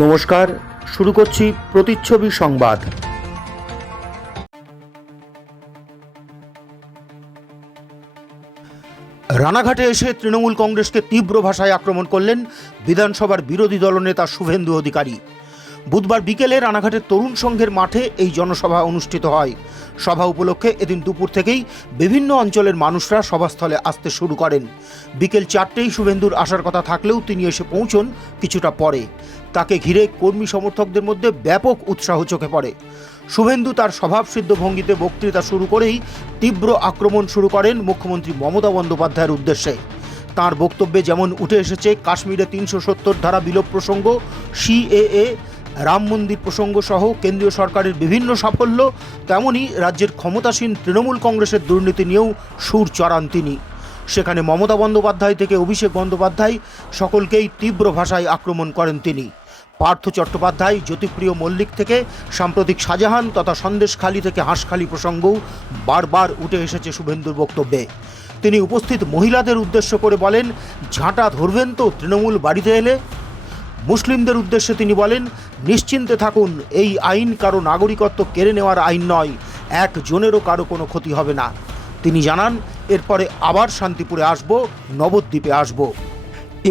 নমস্কার, শুরু করছি প্রতিচ্ছবি সংবাদ। রানাঘাটে এসে তৃণমূল কংগ্রেসকে তীব্র ভাষায় আক্রমণ করলেন বিধানসভার বিরোধী দলনেতা শুভেন্দু অধিকারী। বুধবার বিকেলে রানাঘাটের তরুণ সংঘের মাঠে এই জনসভা অনুষ্ঠিত হয়। সভা উপলক্ষে এদিন দুপুর থেকেই বিভিন্ন অঞ্চলের মানুষরা সভাস্থলে আসতে শুরু করেন। বিকেল চারটেই শুভেন্দুর আসার কথা থাকলেও তিনি এসে পৌঁছন কিছুটা পরে। তাকে ঘিরে কর্মী সমর্থকদের মধ্যে ব্যাপক উৎসাহ চোখে পড়ে। শুভেন্দু তার স্বভাবসিদ্ধ ভঙ্গিতে বক্তৃতা শুরু করেই তীব্র আক্রমণ শুরু করেন মুখ্যমন্ত্রী মমতা বন্দ্যোপাধ্যায়ের উদ্দেশ্যে। তার বক্তব্যে যেমন উঠে এসেছে, কাশ্মীরে তিনশো সত্তর ধারা বিলোপ প্রসঙ্গ, সিএএ রাম মন্দির প্রসঙ্গ সহ কেন্দ্রীয় সরকারের বিভিন্ন সাফল্য তেমনই রাজ্যের ক্ষমতাসীন তৃণমূল কংগ্রেসের দুর্নীতি নিয়েও সুর চড়ান তিনি। সেখানে মমতা বন্দ্যোপাধ্যায় থেকে অভিষেক বন্দ্যোপাধ্যায় সকলকেই তীব্র ভাষায় আক্রমণ করেন তিনি। পার্থ চট্টোপাধ্যায়, জ্যোতিপ্রিয় মল্লিক থেকে সাম্প্রতিক শাহজাহান তথা সন্দেশখালী থেকে হাঁসখালি প্রসঙ্গও বারবার উঠে এসেছে শুভেন্দুর বক্তব্যে। তিনি উপস্থিত মহিলাদের উদ্দেশ্য করে বলেন, ঝাঁটা ধরবেন তো তৃণমূল বাড়িতে এলে মুসলিমদের উদ্দেশ্যে তিনি বলেন, নিশ্চিন্তে থাকুন, এই আইন কারও নাগরিকত্ব কেড়ে নেওয়ার আইন নয় একজনেরও কারও কোনো ক্ষতি হবে না। তিনি জানান, এরপরে আবার শান্তিপুরে আসব, নবদ্বীপে আসব।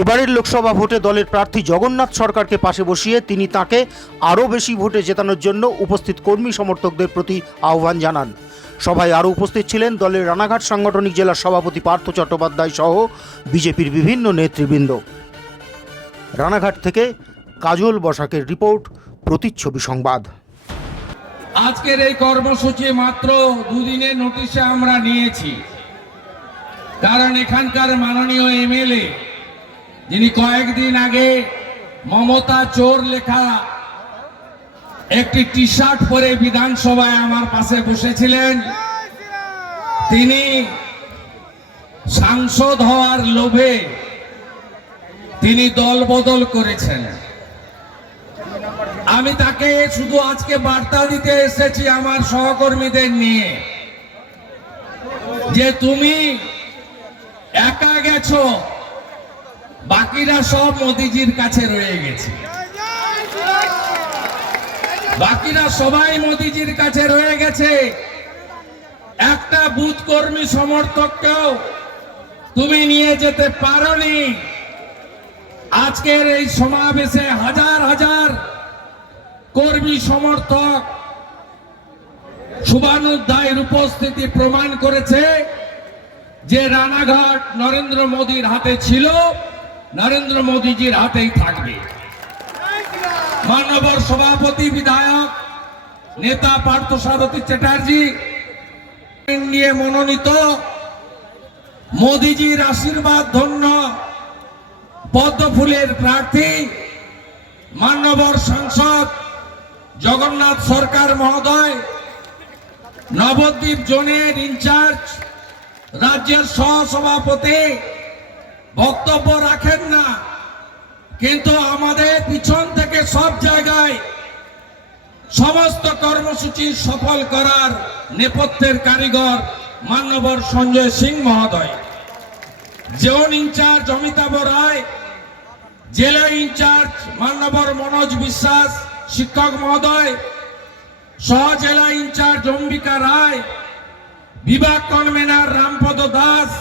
এবারের লোকসভা ভোটে দলের প্রার্থী জগন্নাথ সরকারকে পাশে বসিয়ে তিনি তাকে আরও বেশি ভোটে জেতানোর জন্য উপস্থিত কর্মী সমর্থকদের প্রতি আহ্বান জানান। সভায় আরও উপস্থিত ছিলেন দলের রানাঘাট সাংগঠনিক জেলার সভাপতি পার্থ চট্টোপাধ্যায় সহ বিজেপির বিভিন্ন নেতৃবৃন্দ। রানাঘাট থেকে কাজল বসাকের রিপোর্ট, প্রতিচ্ছবি সংবাদ। আজকের এই কর্মসূচি মাত্র দুদিনের নোটিশে আমরা নিয়েছি। কারণ এখানকার মাননীয় এমএলএ, যিনি কয়েকদিন আগে মমতা চোর লেখা একটি টি শার্ট পরে বিধানসভায় আমার পাশে বসেছিলেন, তিনি সাংসদ হওয়ার লোভে তিনি দল বদল করেছেন। আমি তাকে শুধু আজকে বার্তা দিতে এসেছি আমার সহকর্মীদের নিয়ে। যে তুমি একা গেছো, বাকিরা সব মোদিজির কাছে রয়ে গেছে। বাকিরা সবাই মোদিজির কাছে রয়ে গেছে। একটা বুথ কর্মী সমর্থককেও তুমি নিয়ে যেতে পারোনি। আজকের এই সমাবেশে হাজার হাজার কর্মী সমর্থক শুভানুধ্যায়ের উপস্থিতি প্রমাণ করেছে যে রানাঘাট নরেন্দ্র মোদীর হাতে ছিল, নরেন্দ্র মোদীজির হাতেই থাকবে। মান্যবর সভাপতি, বিধায়ক, নেতা পার্থ পার্থসারথী চ্যাটার্জি নিয়ে মনোনীত মোদীজির আশীর্বাদ ধন্য পদ্ম ফুলের প্রার্থী, মান্যবর সাংসদ, জগন্নাথ সরকার মহোদয়, নবদ্বীপ জোনের ইনচার্জ, রাজ্যের সহসভাপতি, বক্তব্য রাখেন না। কিন্তু আমাদের পিছন থেকে সব জায়গায় সমস্ত কর্মসূচি সফল করার নেপথ্যের কারিগর মান্যবর সঞ্জয় সিং মহোদয়। জোন ইনচার্জ অমিতাভ রায় জেলা ইনচার্জ মান্যবর মনোজ বিশ্বাস, শিক্ষক মহোদয়, সহ জেলা ইনচার্জ অম্বিকা রায়, বিভাগ convener Rampada Das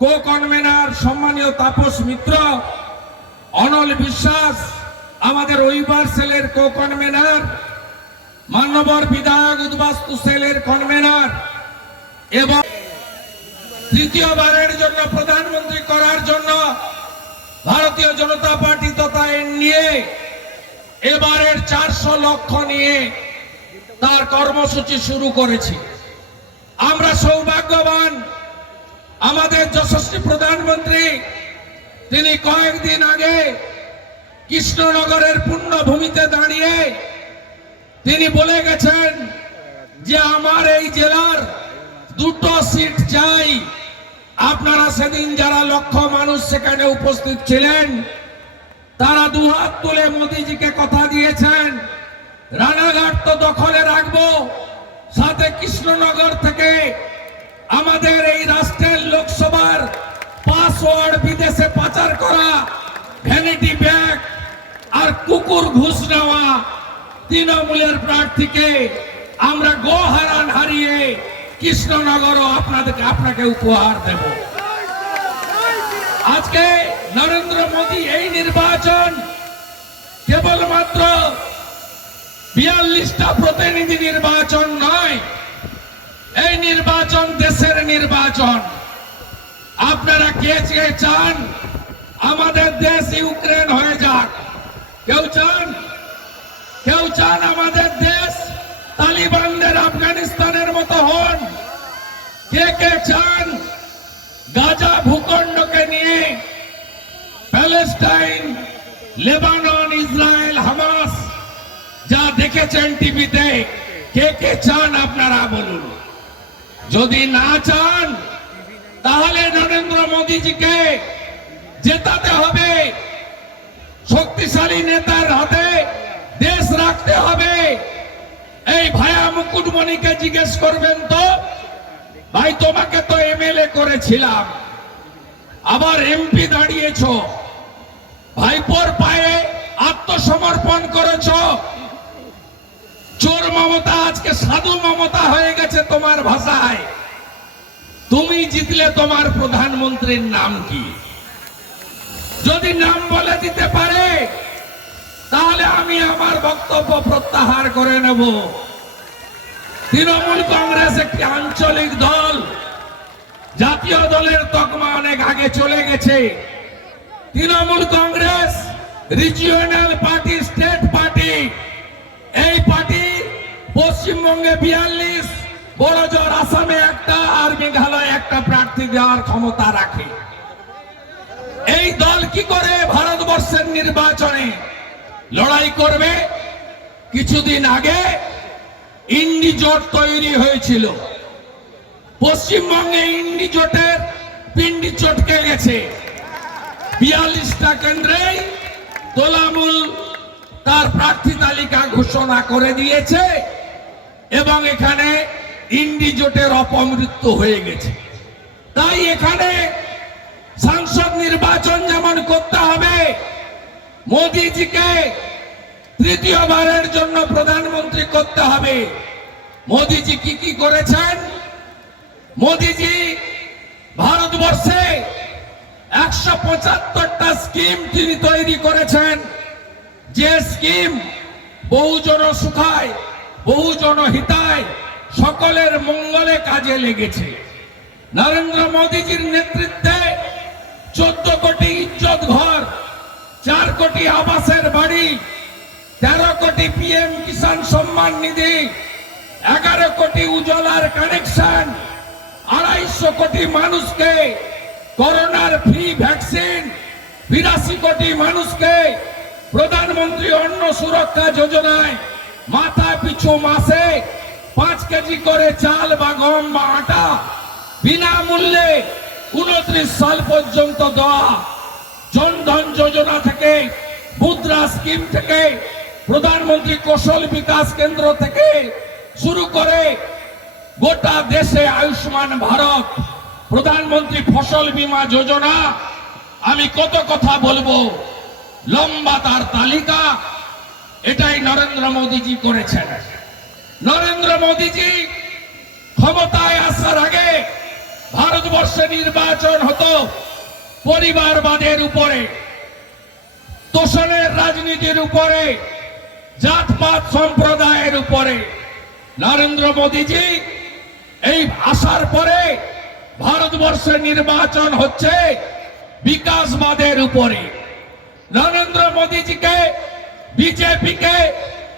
co convener সম্মানীয় তাপস মিত্র, অনল বিশ্বাস, আমাদের ওইবার সেলের কো কনভেনার মান্যবর বিধায়ক উদ্বাস্তু সেলের কনভেনার এবং তৃতীয়বারের জন্য প্রধানমন্ত্রী করার জন্য ভারতীয় জনতা পার্টি তথা এনডিএ এবারের চারশো লক্ষ নিয়ে তার কর্মসূচি শুরু করেছি। আমরা সৌভাগ্যবান, আমাদের যশস্বী প্রধানমন্ত্রী, তিনি কয়েকদিন আগে কৃষ্ণনগরের পুণ্যভূমিতে দাঁড়িয়ে তিনি বলে গেছেন যে, আমার এই জেলার দুটো সিট চাই। আপনারা সেদিন যারা লক্ষ মানুষ সেখানে উপস্থিত ছিলেন, তারা দুহাত তুলে মোদিজিকে কথা দিয়েছেন, রানাঘাট তো দখলে রাখব, সাথে কৃষ্ণনগর থেকে আমাদের এই রাষ্ট্রের লোকসভার পাসওয়ার্ড বিদেশে পাচার করা, ভ্যানিটি ব্যাগ আর কুকুর ঘুষ নেওয়া তৃণমূলের প্রার্থীকে আমরা গোহারান হারিয়ে কৃষ্ণনগরও আপনাদেরকে আপনাকে উপহার দেব। আজকে নরেন্দ্র মোদী এই নির্বাচন কেবলমাত্র বিয়াল্লিশটা প্রতিনিধি নির্বাচন নয়, এই নির্বাচন দেশের নির্বাচন। আপনারা কে কে চান? আমাদের দেশ ইউক্রেন হয়ে যাক। কেউ চান? কেউ চান আমাদের দেশ তালিবানদের আফগানিস্তানের মতো হন? কে কে চান গাজা ভূখণ্ডকে নিয়ে প্যালেস্টাইন, লেবানন, ইসরায়েল, হামাস, যা দেখেছেন টিভিতে, কে কে চান আপনারা বলুন। যদি না চান, তাহলে নরেন্দ্র মোদীজিকে জেতাতে হবে। শক্তিশালী নেতার হাতে দেশ রাখতে হবে। এই ভায়া মুকুটমণিকে জিজ্ঞেস করবেন তো ভাই, তোমাকে তো এমএলএ করেছিলাম। আবার এমপি দাঁড়িয়েছ। ভাইপোর পায়ে আত্মসমর্পণ করেছ। চোর মমতা, আজকে সাধু মমতা হয়ে গেছে তোমার ভাষায়। তুমি জিতলে তোমার প্রধানমন্ত্রীর নাম কি? যদি নাম বলে দিতে পারে, তাহলে আমি আমার বক্তব্য প্রত্যাহার করে নেব। তৃণমূল কংগ্রেস একটি আঞ্চলিক দল। জাতীয় দলের তকমা অনেক আগে চলে গেছে। Trinamool Congress regional party state party এই পার্টি পশ্চিমবঙ্গে বিয়াল্লিশ বড় জোর আসামে একটা, আর মেঘালয় একটা প্রার্থী দেওয়ার ক্ষমতা রাখে। এই দল কি করে ভারতবর্ষের নির্বাচনে লড়াই করবে? কিছুদিন আগে ইন্ডি জোট তৈরি হয়েছিল। পশ্চিমবঙ্গে ইন্ডি জোটের পিন্ডি চটকে গেছে। বিয়াল্লিশটা কেন্দ্রেই তোলামূল তার প্রার্থী তালিকা ঘোষণা করে দিয়েছে এবং এখানে ইন্ডি জোটের অপমৃত্যু হয়ে গেছে। তাই এখানে সাংসদ নির্বাচন যেমন করতে হবে, মোদিজিকে তৃতীয়বারের জন্য প্রধানমন্ত্রী করতে হবে। মোদিজি কি কি করেছেন? মোদিজি ভারতবর্ষে একশো পঁচাত্তরটা স্কিম তিনি তৈরি করেছেন। যে স্কিম বহুজন সুখায়, বহুজন হিতায় সকলের মঙ্গলে কাজে লেগেছে। নরেন্দ্র মোদীজির নেতৃত্বে চোদ্দ কোটি ইজ্জত ঘর, চার কোটি আবাসের বাড়ি তেরো কোটি পিএম কিষাণ সম্মান নিধি, এগারো কোটি উজ্জ্বলার কানেকশন আড়াইশো কোটি মানুষকে করোনার ফ্রি ভ্যাকসিন বিরাশি কোটি মানুষকে প্রধানমন্ত্রী অন্ন সুরক্ষা যোজনায় মাথা পিছু মাসে পাঁচ কেজি করে চাল বা গম বা আটা বিনামূল্যে উনত্রিশ সাল পর্যন্ত দেওয়া জনধন যোজনা থেকে, মুদ্রা স্কিম থেকে প্রধানমন্ত্রী কৌশল বিকাশ কেন্দ্র থেকে শুরু করে গোটা দেশে আয়ুষ্মান ভারত, প্রধানমন্ত্রী ফসল বীমা যোজনা, আমি কত কথা বলব? লম্বা তার তালিকা, এটাই নরেন্দ্র মোদীজি করেছেন। নরেন্দ্র মোদীজি ক্ষমতায় আসার আগে ভারতবর্ষে নির্বাচন হতো পরিবারবাদের উপরে, তোষণের রাজনীতির উপরে জাতপাত সম্প্রদায়ের উপরে নরেন্দ্র মোদীজি এই আসার পরে ভারতবর্ষে নির্বাচন হচ্ছে বিকাশবাদের উপরে। নরেন্দ্র মোদীজিকে, বিজেপিকে,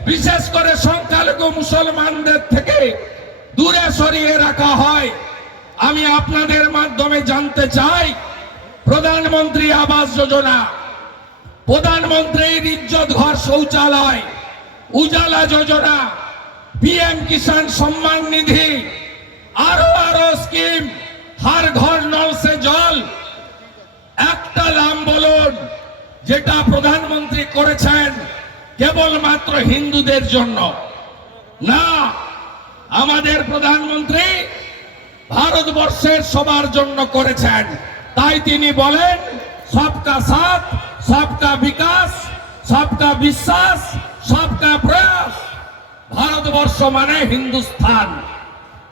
বিশেষ করে সংখ্যালঘু মুসলমানদের থেকে দূরে সরিয়ে রাখা হয়। আমি আপনাদের মাধ্যমে জানতে চাই, প্রধানমন্ত্রী আবাস যোজনা, প্রধানমন্ত্রীর ইজ্জত ঘর শৌচালয় উজালা যোজনা, পিএম কিষাণ সম্মান নিধি, আরও আরও স্কিম, হার ঘর নল সে জল। একটা নাম বলুন, যেটা প্রধানমন্ত্রী করেছেন কেবলমাত্র হিন্দুদের জন্য। না, আমাদের প্রধানমন্ত্রী ভারতবর্ষের সবার জন্য করেছেন। তাই তিনি বলেন, সবকা সাথ, সবকা বিকাশ, সবকা বিশ্বাস সবকা প্রয়াস ভারতবর্ষ মানে হিন্দুস্থান,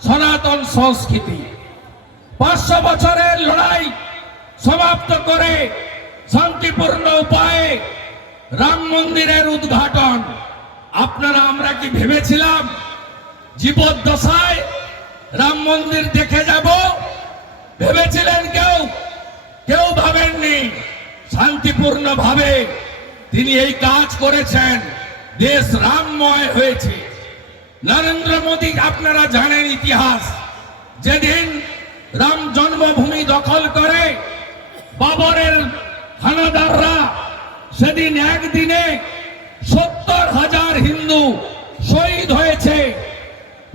সনাতন সংস্কৃতি। পাঁচশো বছরের লড়াই সমাপ্ত করে শান্তিপূর্ণ উপায়ে রাম মন্দিরের উদ্ঘাটন। আপনারা, আমরা কি ভেবেছিলাম জীবদ্দশায় রাম মন্দির দেখে যাব? ভেবেছিলেন কেউ? কেউ ভাবেননি। শান্তিপূর্ণ ভাবে তিনি এই কাজ করেছেন। দেশ রামময় হয়েছে। নরেন্দ্র মোদী, আপনারা জানেন ইতিহাস। যেদিন রাম জন্মভূমি দখল করে বাবরের হানাদাররা, সেদিন একদিনে সত্তর হাজার হিন্দু শহীদ হয়েছে।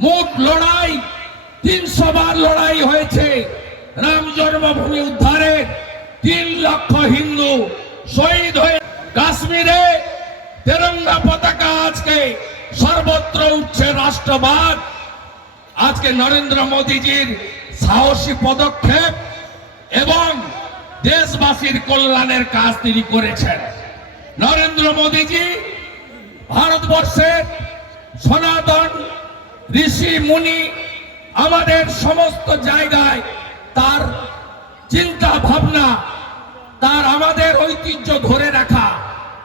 মোট লড়াই তিনশো বার লড়াই হয়েছে। রাম জন্মভূমি উদ্ধারে তিন লক্ষ হিন্দু শহীদ হয়ে কাশ্মীরে তেরঙ্গা পতাকা আজকে সর্বত্র উঠছে রাষ্ট্রবাদ। আজকে নরেন্দ্র মোদীজির সাহসী পদক্ষেপ এবং দেশবাসীর কল্যাণের কাজ তিনি করেছেন। নরেন্দ্র মোদীজি ভারতবর্ষের সনাতন ঋষি মুনি আমাদের সমস্ত জায়গায় তার চিন্তা ভাবনা, তার আমাদের ঐতিহ্য ধরে রাখা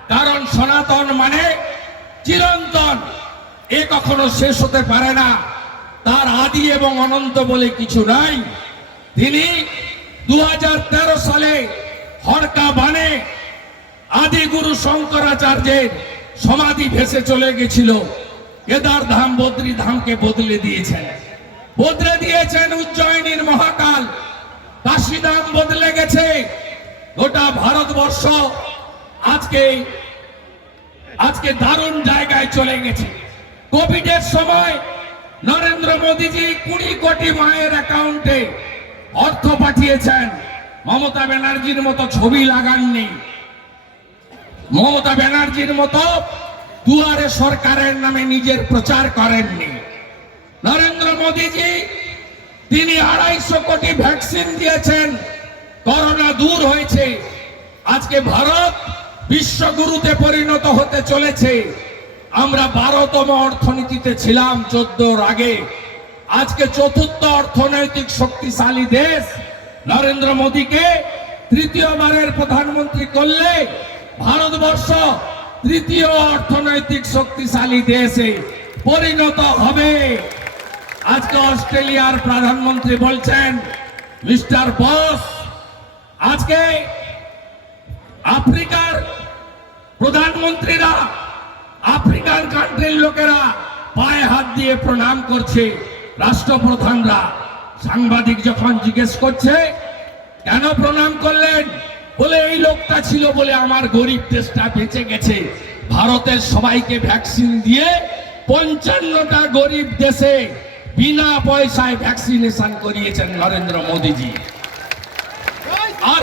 কারণ সনাতন মানে চিরন্তন। এ কখনো শেষ হতে পারে না। তার আদি এবং অনন্ত বলে কিছু নাই। তিনি দুহাজার তেরো সালে হরকা বানে আদি গুরু শঙ্করাচার্যের সমাধি ভেসে চলে গেছিল। কেদার ধাম বদ্রী ধামকে বদলে দিয়েছেন। বদলে দিয়েছেন উজ্জয়িনীর মহাকাল। কাশীধাম বদলে গেছে। গোটা ভারতবর্ষ আজকে আজকে দারুণ জায়গায় চলে গেছে। কোভিডের সময় নরেন্দ্র মোদীজি কুড়ি কোটি মায়ের অ্যাকাউন্টে অর্থ পাঠিয়েছেন। মমতা ব্যানার্জির মতো ছবি লাগাননি। মমতা ব্যানার্জির মতো দুয়ারে সরকারের নামে নিজের প্রচার করেননি। নরেন্দ্র মোদীজি তিনি আড়াইশো কোটি ভ্যাকসিন দিয়েছেন। করোনা দূর হয়েছে। আজকে ভারত বিশ্বগুরুতে পরিণত হতে চলেছে। আমরা বারোতম অর্থনীতিতে ছিলাম চোদ্দোর আগে। আজকে চতুর্থ অর্থনৈতিক শক্তিশালী দেশ নরেন্দ্র মোদীকে তৃতীয়বারের প্রধানমন্ত্রী করলে ভারতবর্ষ তৃতীয় অর্থনৈতিক শক্তিশালী দেশে পরিণত হবে। আজকে অস্ট্রেলিয়ার প্রধানমন্ত্রী বলছেন, মিস্টার বস, আজকে আফ্রিকার প্রধানমন্ত্রীরা, আফ্রিকান কান্ট্রির লোকেরা পায়ে হাত দিয়ে প্রণাম করছে রাষ্ট্রপ্রধানরা। সাংবাদিক যখন জিজ্ঞেস করছে, কেন প্রণাম করলেন? বলে, এই লোকটা ছিল বলে আমার গরিব দেশটা বেঁচে গেছে। ভারতের সবাইকে ভ্যাকসিন দিয়ে পঞ্চান্নটা গরিব দেশে বিনা পয়সায় ভ্যাকসিনেশন করিয়েছেন নরেন্দ্র মোদীজি। আর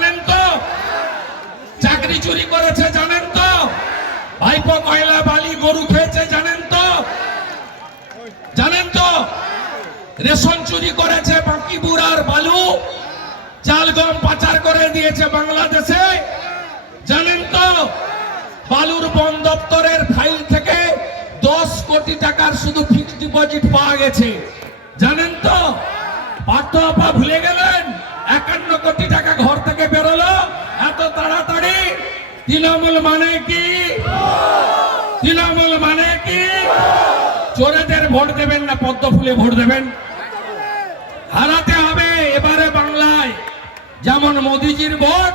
চাকরি চুরি করেছে, জানেন তো? ভাইপো কয়লা বালি গরু খেয়েছে, জানেন তো? জানেন তো? রেশন চুরি করেছে বাকি বুড়ার বালু। চাল গম পাচার করে দিয়েছে বাংলাদেশে। জানেন তো? বালুর বন দপ্তরের ফাইল থেকে দশ কোটি টাকার শুধু ফিক্সড ডিপোজিট পাওয়া গেছে। জানেন তো? পার্থ ভুলে গেলেন? একান্ন কোটি টাকা ঘর থেকে বেরোলো। এত তাড়াতাড়ি তৃণমূল মানে কি? তৃণমূল মানে কি? চোরেদের ভোট দেবেন না পদ্ম ফুলে ভোট দেবেন। হারাতে হবে এবারে বাংলায়। যেমন মোদিজির ভোট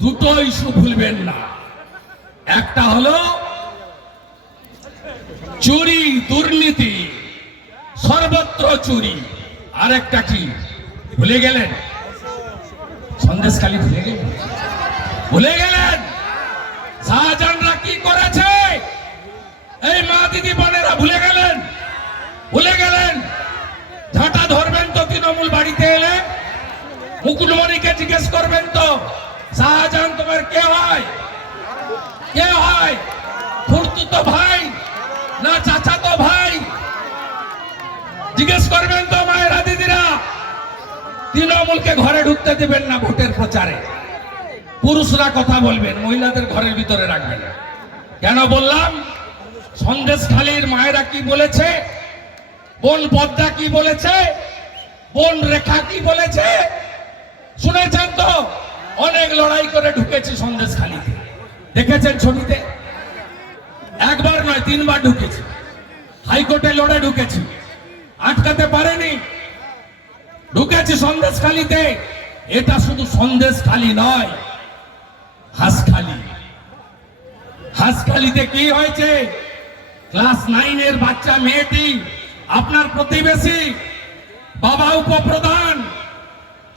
দুটো ইস্যু ভুলবেন না। একটা হলো চুরি, দুর্নীতি, সর্বত্র চুরি। আরেকটা কি? ভুলে গেলেন? সন্দেশখালি ভুলে গেলেন? ভুলে গেলেন? শাহজাহানরা কি করেছে? এই মা দিদি বোনেরা, ভুলে গেলেন? ভুলে গেলেন? ঝাঁটা ধরবেন তো তৃণমূল বাড়িতে এলে? মুকুটমণিকে জিজ্ঞেস করবেন তো, শাহজাহান তোমার কে হয়? কে হয়? খুড়তুতো ভাই, না চাচাতো ভাই? জিজ্ঞেস করবেন তো মায়েরা দিদিরা, তৃণমূলকে ঘরে ঢুকতে দেবেন না ভোটের প্রচারে। পুরুষরা কথা বলবেন, মহিলাদের ঘরের ভিতরে রাখবেন কেন বললাম? সন্দেশখালীর মায়েরা কি বলেছে? বোন পদ্মা কি বলেছে? বোন রেখা কি বলেছে? শুনেছেন তো? অনেক লড়াই করে ঢুকেছি সন্দেশখালীতে। দেখেছেন ছবিতে? একবার নয়, তিনবার ঢুকেছি। হাইকোর্টে লড়ে ঢুকেছি। আটকাতে পারেনি। ঢুকেছি সন্দেশখালীতে। এটা শুধু সন্দেশখালী নয়। হাসখালী। হাসখালীতে কি হয়েছে? ক্লাস নাইনের বাচ্চা মেয়েটি আপনার প্রতিবেশী, বাবা উপপ্রধান,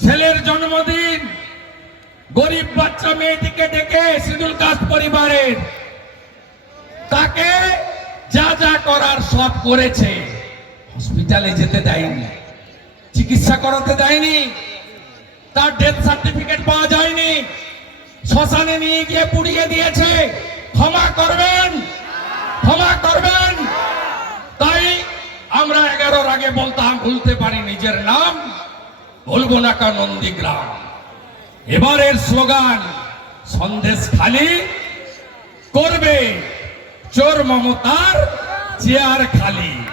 ছেলের জন্মদিন। গরিব বাচ্চা মেয়েটিকে ডেকে শিডিউল কাস্ট পরিবারের। তাকে যা যা করার সব করেছে। হসপিটালে যেতে দেয়নি, চিকিৎসা করাতে দেয়নি, তার ডেথ সার্টিফিকেট পাওয়া যায়নি। শ্মশানে নিয়ে গিয়ে পুড়িয়ে দিয়েছে। ক্ষমা করবেন। ক্ষমা করবেন। তাই আমরা এগারোর আগে বলতাম ভুলতে পারি নিজের নাম। ভুলবো না কা নন্দীগ্রাম। এবারের স্লোগান, সন্দেশ খালি করবে চোর মমতার চেয়ার খালি।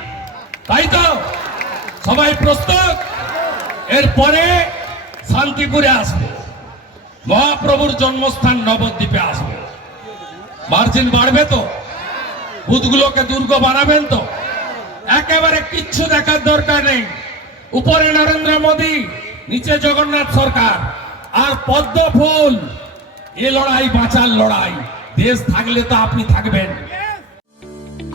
তাই তো? সবাই প্রস্তুত? এরপরে শান্তিপুরে আসবে। মহাপ্রভুর জন্মস্থান নবদ্বীপে আসবে। মার্জিন বাড়বে তো? বুথগুলোকে দুর্গ বানাবেন তো? একেবারে কিচ্ছু দেখার দরকার নেই। উপরে নরেন্দ্র মোদী, নিচে জগন্নাথ সরকার। আর পদ্ম ফুল। এ লড়াই বাঁচার লড়াই। দেশ থাকলে তো আপনি থাকবেন।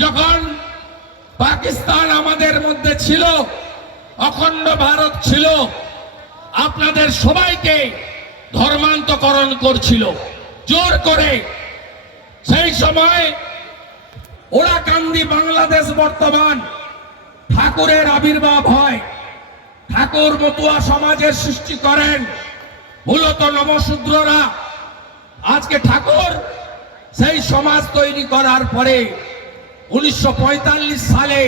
যখন পাকিস্তান আমাদের মধ্যে ছিল, অখণ্ড ভারত ছিল, আপনাদের সবাইকে ধর্মান্তকরণ করছিল। জোর করে সেই সময় ওরাকান্দি বাংলাদেশ বর্তমান ঠাকুরের আবির্ভাব হয়। ঠাকুর মতুয়া সমাজের সৃষ্টি করেন। মূলত নমশূদ্ররা আজকে ঠাকুর সেই সমাজ তৈরি করার পরে উনিশশো পঁয়তাল্লিশ সালে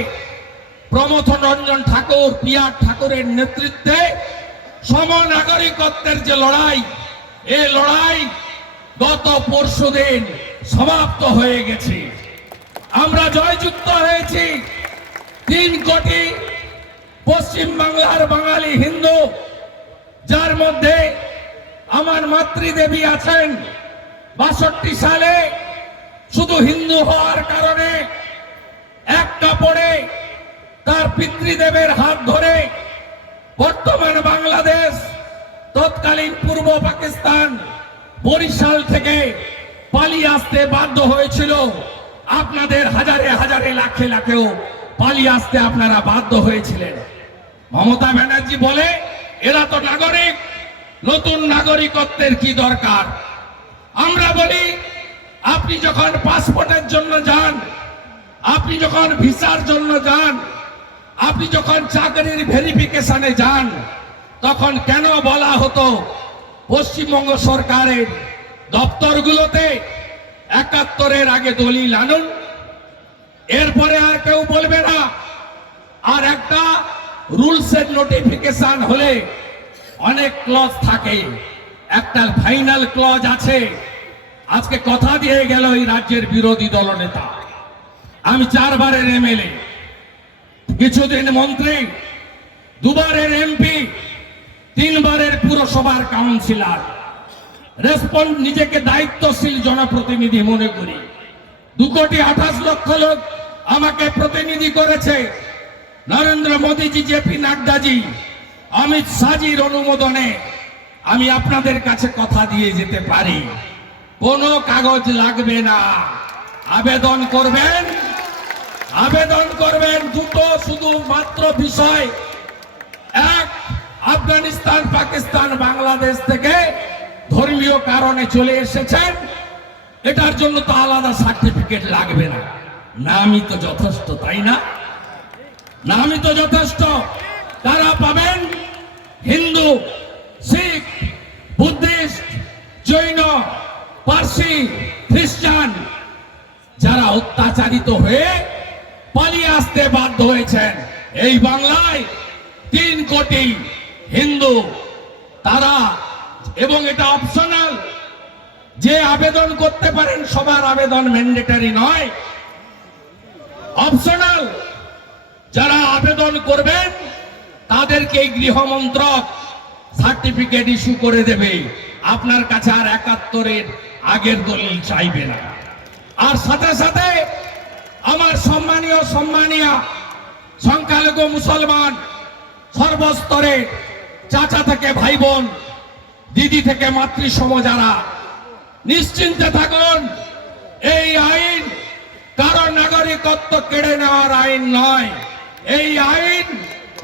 প্রমথ রঞ্জন ঠাকুর, পিয়ার ঠাকুরের নেতৃত্বে সমনাগরিকত্বের যে লড়াই, এ লড়াই গত পরশুদিন সমাপ্ত হয়ে গেছে। আমরা জয়যুক্ত হয়েছি। তিন কোটি পশ্চিম বাংলার বাঙালি হিন্দু, যার মধ্যে আমার মাতৃদেবী আছেন, বাষট্টি সালে শুধু হিন্দু হওয়ার কারণে এক কাপড়ে তার পিতৃদেবের হাত ধরে বর্তমান বাংলাদেশ, তৎকালীন পূর্ব পাকিস্তান, বরিশাল থেকে পালিয়ে আসতে বাধ্য হয়েছিল। আপনাদের হাজারে হাজারে লাখে লাখেও পালিয়ে আসতে আপনারা বাধ্য হয়েছিলেন। মমতা ব্যানার্জি বলে, এরা তো নাগরিক, নতুন নাগরিকত্বের কি দরকার? আমরা বলি, আপনি যখন পাসপোর্টের জন্য যান আপনি যখন ভিসার জন্য যান, আপনি যখন চাকরির ভেরিফিকেশনে যান, তখন কেন বলা হতো পশ্চিমবঙ্গ সরকারের দপ্তরগুলোতে একাত্তরের আগে দলিল আনুন? এরপরে আর কেউ বলবে না। আর একটা রুলস এর নোটিফিকেশন হলে অনেক ক্লজ থাকে। একটা ফাইনাল ক্লজ আছে। আজকে কথা দিয়ে গেল এই রাজ্যের বিরোধী দলনেতা। আমি চারবারের এমএলএ। কিছুদিন মন্ত্রী, দুবারের এমপি, তিনবারের পুরসভার কাউন্সিলর। রেসপন্স নিজেকে দায়িত্বশীল জনপ্রতিনিধি মনে করি। দু কোটি আঠাশ লক্ষ লোক আমাকে প্রতিনিধি করেছে। নরেন্দ্র মোদীজি জেপি নাড্ডাজি, অমিত শাহজির অনুমোদনে। আমি আপনাদের কাছে কথা দিয়ে যেতে পারি। কোনো কাগজ লাগবে না। আবেদন করবেন? আবেদন করবেন দুটো শুধু মাত্র বিষয়। এক, আফগানিস্তান, পাকিস্তান, বাংলাদেশ থেকে ধর্মীয় কারণে চলে এসেছেন। এটার জন্য তো আলাদা সার্টিফিকেট লাগবে না। নামই তো যথেষ্ট, তাই না? নামই তো যথেষ্ট। তারা পাবেন হিন্দু, শিখ, বুদ্ধিস্ট, জৈন, পার্সি, খ্রিস্টান, যারা অত্যাচারিত হয়ে পালিয়ে আসতে বাধ্য হয়েছেন। এই বাংলায় তিন কোটি হিন্দু, তারা, এবং এটা অপশনাল যে আবেদন করতে পারেন সবার আবেদন ম্যান্ডেটারি নয়। অপশনাল যারা আবেদন করবেন, তাদেরকে গৃহমন্ত্রক সার্টিফিকেট ইস্যু করে দেবে। আপনার কাছে আর একাত্তরের আগের দলিল চাইবে না। আর সাথে সাথে আমার সম্মানীয় সম্মানীয় সংখ্যালঘু মুসলমান, সর্বস্তরে চাচা থেকে ভাই বোন, দিদি থেকে মাতৃসম যারা, নিশ্চিন্তে থাকুন, এই আইন কারও নাগরিকত্ব কেড়ে নেওয়ার আইন নয়। এই আইন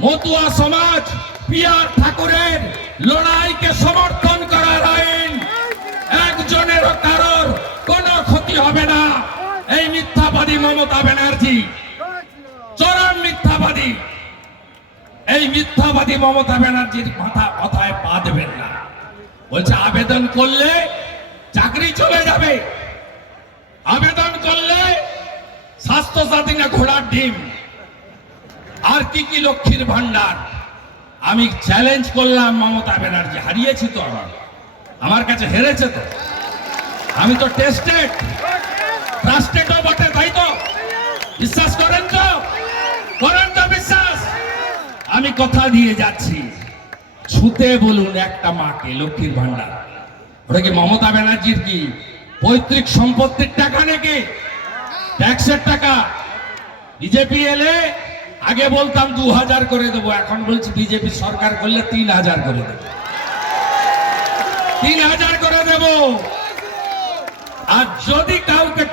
মতুয়া সমাজ, পিয়ার ঠাকুরের লড়াইকে সমর্থন করার আইন। একজনেরও কারোর কোনো ক্ষতি হবে না। এই মিথ্যাবাদী মমতা ব্যানার্জি। চরম মিথ্যাবাদী। এই মিথ্যাবাদী মমতা ব্যানার্জির মাথা কথায় পা দেবেন না। বলছে, আবেদন করলে চাকরি চলে যাবে। আবেদন করলে স্বাস্থ্য সাথী না ঘোড়ার ডিম। আর কি কি লক্ষ্মীর ভান্ডার আমি চ্যালেঞ্জ করলাম মমতা ব্যানার্জি, হারিয়েছি তো আমার। আমার কাছে হেরেছে তো। আমি তো টেস্টেড ট্রাস্টেডও বটে, তাই তো? বিশ্বাস করেন তো? করেন তো বিশ্বাস? আমি কথা দিয়ে যাচ্ছি। ছুতে বলুন একটা মাকে, লক্ষ্মীর ভান্ডার ওটা কি মমতা ব্যানার্জির কি? পৈতৃক সম্পত্তির টাকা নাকি? ট্যাক্সের টাকা। বিজেপি এলে আগে বলতাম দু হাজার করে দেবো, এখন বলছি বিজেপি সরকার করলে তিন হাজার করে দেবো। তিন হাজার করে দেব। আর যদি কাউকে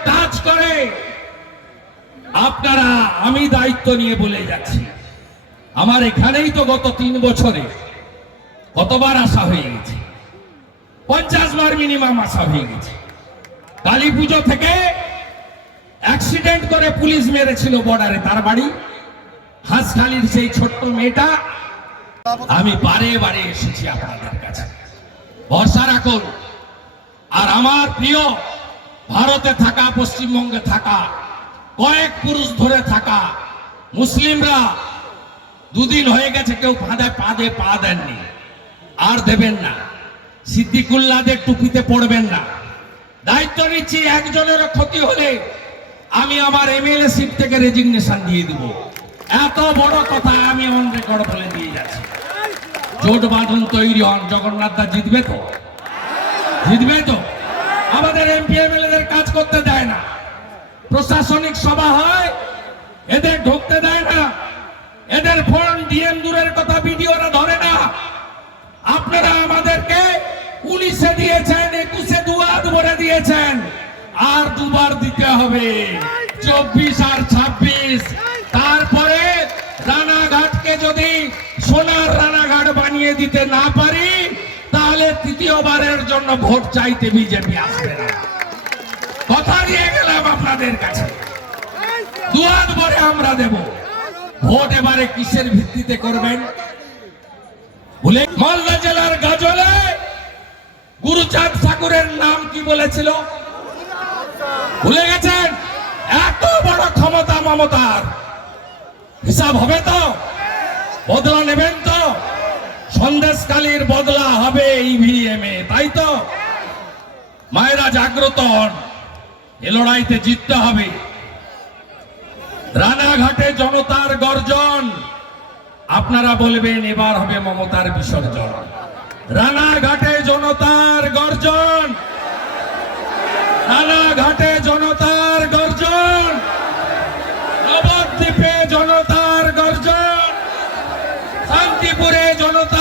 আপনারা আমি দায়িত্ব নিয়ে বলে যাচ্ছি। আমার এখানেই তো গত তিন বছরে কতবার আসা হয়ে গেছে। পঞ্চাশ বার মিনিমাম আসা হয়ে গেছে। কালী পুজো থেকে অ্যাক্সিডেন্ট করে পুলিশ মেরেছিল বর্ডারে তার বাড়ি। হাঁসখালির সেই ছোট্ট মেয়েটা। আমি বারে বারে এসেছি আপনাদের কাছে। ভরসা রাখুন। আর আমার প্রিয় ভারতে থাকা, পশ্চিমবঙ্গে থাকা, কয়েক পুরুষ ধরে থাকা, মুসলিমরা দুদিন হয়ে গেছে কেউ ফাঁদে পা দিয়ে পা দেননি। আর দেবেন না। সিদ্দিকুল্লাদের টুপিতে পড়বেন না। দায়িত্ব নিচ্ছি একজনের ক্ষতি হলে আমি আমার এমএলএ সিট থেকে রেজিগনেশন দিয়ে দিব। এত বড় কথা আমি অন রেকর্ড বলে দিয়ে যাচ্ছি। জোট বাঁধন তৈরি হন জগন্নাথ দা জিতবে তো? জিতবে তো? আমাদের এমপি এমএলএদের কাজ করতে দেয় না। প্রশাসনিক সভা হয়, এদের ঢুকতে দেয় না। এদের ফোন ডিএম দূরের কথা ভিডিওরা ধরে না। আপনারা আমাদেরকে উনিশে দিয়েছেন, একুশে দুয়ার ভরে দিয়েছেন। আর দুবার দিতে হবে, চব্বিশ আর ছাব্বিশ। তারপরে রানাঘাটকে যদি সোনার রানাঘাট বানিয়ে দিতে না পারি, তাহলে তৃতীয়বারের জন্য ভোট চাইতে বিজেপি আসবে না। কথা দিয়ে গেলাম আপনাদের কাছে। দুয়ার ভরে আমরা দেব। ভোট এবারে কিসের ভিত্তিতে করবেন? বলে মালদা জেলার গাজলে গুরুচাঁদ ঠাকুরের নাম কি বলেছিল? ভুলে গেছেন? এত বড় ক্ষমতা মমতার। হিসাব হবে তো? বদলা নেবেন তো? সন্দেশকালীর বদলা হবে ইভিএম এ, তাই তো? মায়েরা জাগ্রত হন। এ লড়াইতে জিততে হবে। রানাঘাটে জনতার গর্জন। আপনারা বলবেন, এবার হবে মমতার বিসর্জন। রানাঘাটে জনতার গর্জন। রানাঘাটে জনতার গর্জন। নবদ্বীপে জনতার গর্জন। শান্তিপুরে জনতা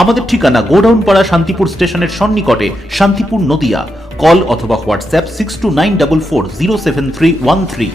আমাদের ঠিকানা গোডাউন পাড়া শান্তিপুর স্টেশনের সন্নিকটে শান্তিপুর নদিয়া। কল অথবা WhatsApp six two nine double four zero seven three one three